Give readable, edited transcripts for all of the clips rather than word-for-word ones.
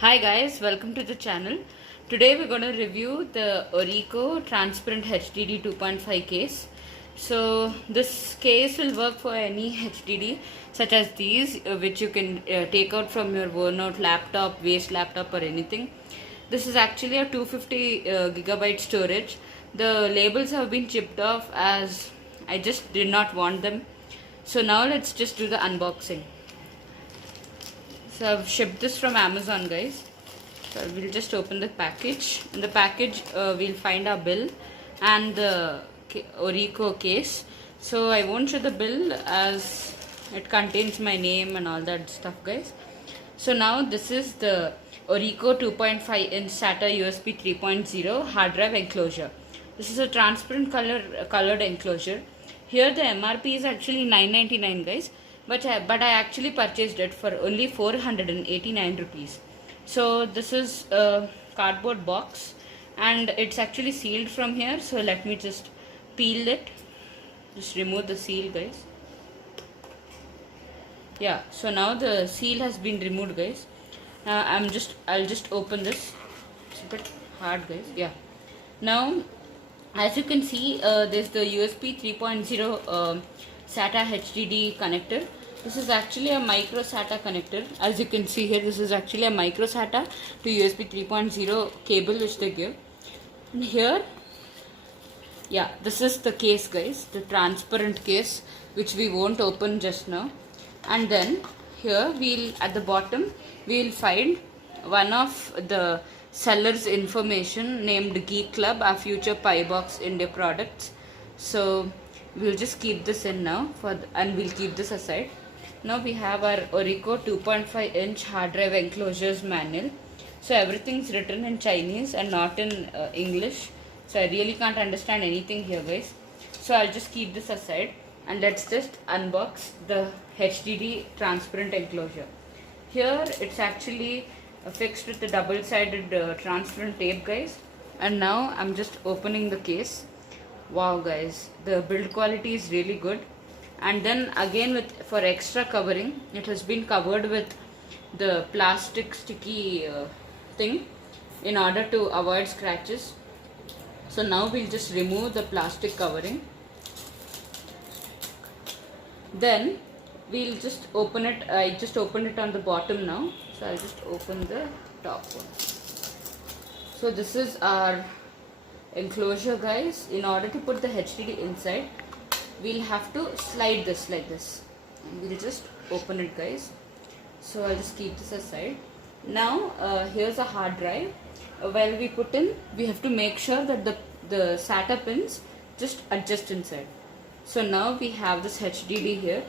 Hi guys, welcome to the channel. Today we're going to review the Orico Transparent HDD 2.5 case. So this case will work for any HDD such as these which you can take out from your worn out laptop, waste laptop or anything. This is actually a 250 gigabyte storage. The labels have been chipped off as I just did not want them. So now let's just do the unboxing. So I've shipped this from Amazon, guys. So we'll just open the package. In the package, we'll find our bill and the Orico case. So I won't show the bill as it contains my name and all that stuff, guys. So now this is the Orico 2.5 inch SATA USB 3.0 hard drive enclosure. This is a transparent colored enclosure. Here the MRP is actually $9.99, guys. But I actually purchased it for only 489 rupees. So this is a cardboard box and it's actually sealed from here. So let me just peel it. Just remove the seal, guys. Yeah, so now the seal has been removed, guys. I'll just open this. It's a bit hard, guys. Yeah. Now, as you can see, there's the USB 3.0 SATA HDD connector. This is actually a micro SATA connector. As you can see here, this is actually a micro SATA to USB 3.0 cable which they give. And here, yeah, this is the case, guys, the transparent case which we won't open just now. And then here at the bottom we'll find one of the seller's information named Geek Club, our future Pibox India products. So we'll just keep this in now and we'll keep this aside. Now we have our Orico 2.5 inch hard drive enclosures manual. So everything's written in Chinese and not in English. So I really can't understand anything here, guys. So I'll just keep this aside and let's just unbox the HDD transparent enclosure. Here it's actually fixed with the double-sided transparent tape, guys. And now I'm just opening the case. Wow, guys, the build quality is really good. And then again for extra covering, it has been covered with the plastic sticky thing in order to avoid scratches. So now we'll just remove the plastic covering. Then we'll just open it. I just opened it on the bottom now. So I'll just open the top one. So this is our enclosure, guys. In order to put the HDD inside, we'll have to slide this like this. And we'll just open it, guys. So I'll just keep this aside. Now here's a hard drive. While we put in, we have to make sure that the SATA pins just adjust inside. So now we have this HDD here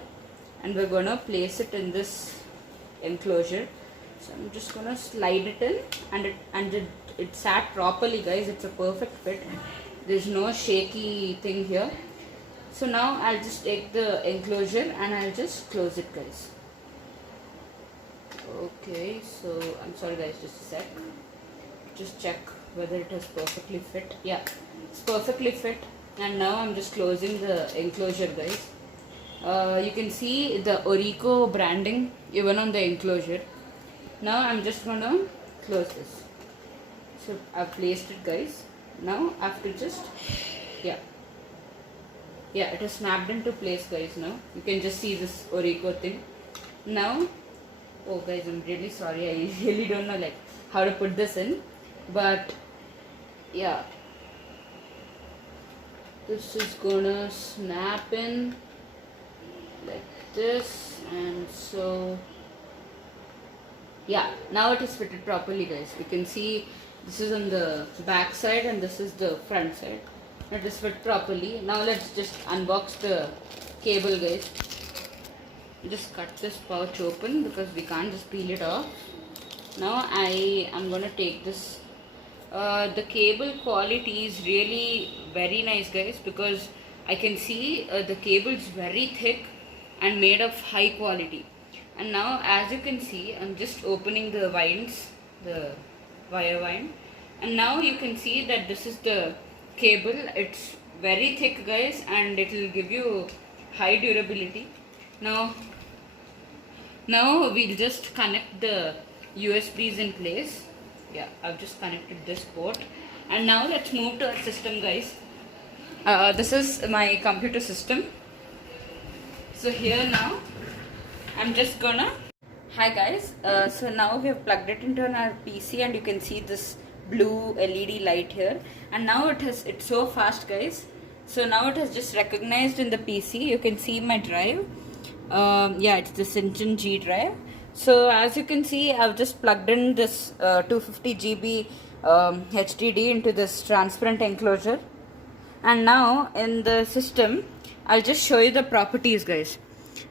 and we're gonna place it in this enclosure. So I'm just gonna slide it in and it sat properly, guys. It's a perfect fit. There's no shaky thing here. So now I'll just take the enclosure and I'll just close it, guys. Okay, so I'm sorry, guys, just a sec. Just check whether it has perfectly fit. Yeah, it's perfectly fit. And now I'm just closing the enclosure, guys. You can see the Orico branding even on the enclosure. Now I'm just gonna close this. So I've placed it, guys. Now I have to just, yeah, it is snapped into place, guys. Now you can just see this Orico thing. Now, oh guys, I'm really sorry. I really don't know like how to put this in, but yeah, this is gonna snap in like this, and so yeah, now it is fitted properly, guys. You can see this is on the back side and this is the front side. It is fit properly. Now let's just unbox the cable, guys. Just cut this pouch open because we can't just peel it off. Now I am gonna take this. The cable quality is really very nice, guys, because I can see the cable is very thick and made of high quality. And now as you can see, I'm just opening the winds, the wire wind, and now you can see that this is the cable. It's very thick, guys, and it will give you high durability. Now we'll just connect the USB is in place. Yeah, I've just connected this port. And now let's move to our system, guys. This is my computer system. So here now, I'm just gonna... Hi guys, so now we have plugged it into our PC and you can see this blue LED light here. And now it's so fast, guys. So now it has just recognized in the PC. You can see my drive. Yeah, it's the Cinchin G drive. So as you can see, I've just plugged in this 250 GB HDD into this transparent enclosure. And now in the system, I'll just show you the properties, guys.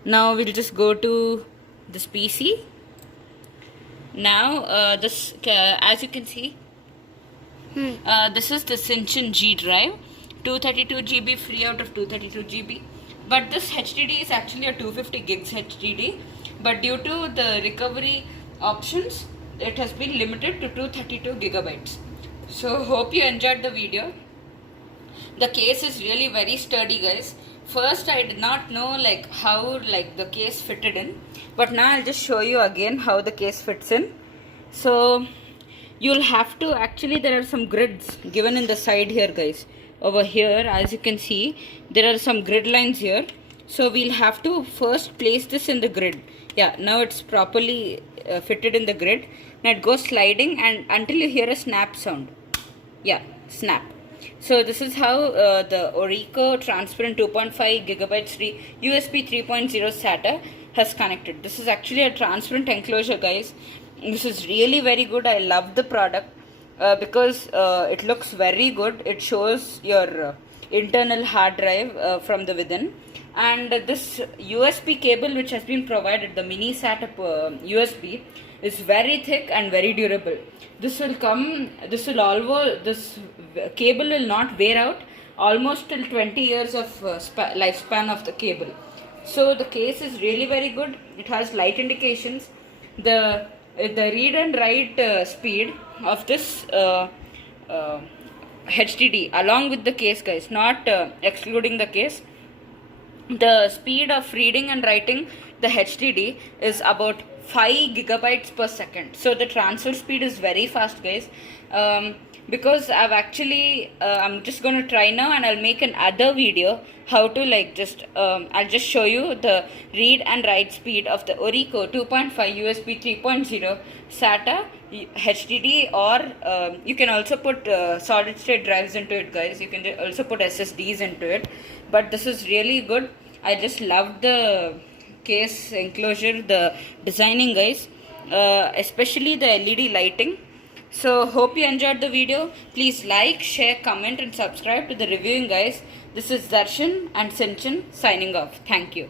Now we'll just go to this PC. Now as you can see, this is the Cinchin G drive. 232 GB free out of 232 GB. But this HDD is actually a 250 gigs HDD. But due to the recovery options, it has been limited to 232 gigabytes. So hope you enjoyed the video. The case is really very sturdy, guys. First I did not know how the case fitted in, but now I'll just show you again how the case fits in. So you'll have to actually, there are some grids given in the side here, guys. Over here, as you can see, there are some grid lines here. So we'll have to first place this in the grid. Yeah, now it's properly fitted in the grid. Now it goes sliding and until you hear a snap sound. Yeah, snap. So this is how the Orico transparent 2.5 gigabytes USB 3.0 SATA has connected. This is actually a transparent enclosure, guys. This is really very good. I love the product because it looks very good. It shows your internal hard drive from the within. And this USB cable which has been provided, the mini SATA USB, is very thick and very durable. This cable will not wear out almost till 20 years of lifespan of the cable. So the case is really very good. It has light indications. The read and write speed of this HDD along with the case, guys, not excluding the case. The speed of reading and writing the HDD is about 5 gigabytes per second. So the transfer speed is very fast, guys. Because I've actually, I'm just going to try now and I'll make another video how to I'll just show you the read and write speed of the Orico 2.5 USB 3.0 SATA HDD, or you can also put solid state drives into it, guys. You can also put SSDs into it. But this is really good. I just love the case enclosure, the designing, guys, especially the LED lighting. So hope you enjoyed the video. Please like, share, comment and subscribe to the reviewing, guys. This is Darshan and Cinchin signing off. Thank you.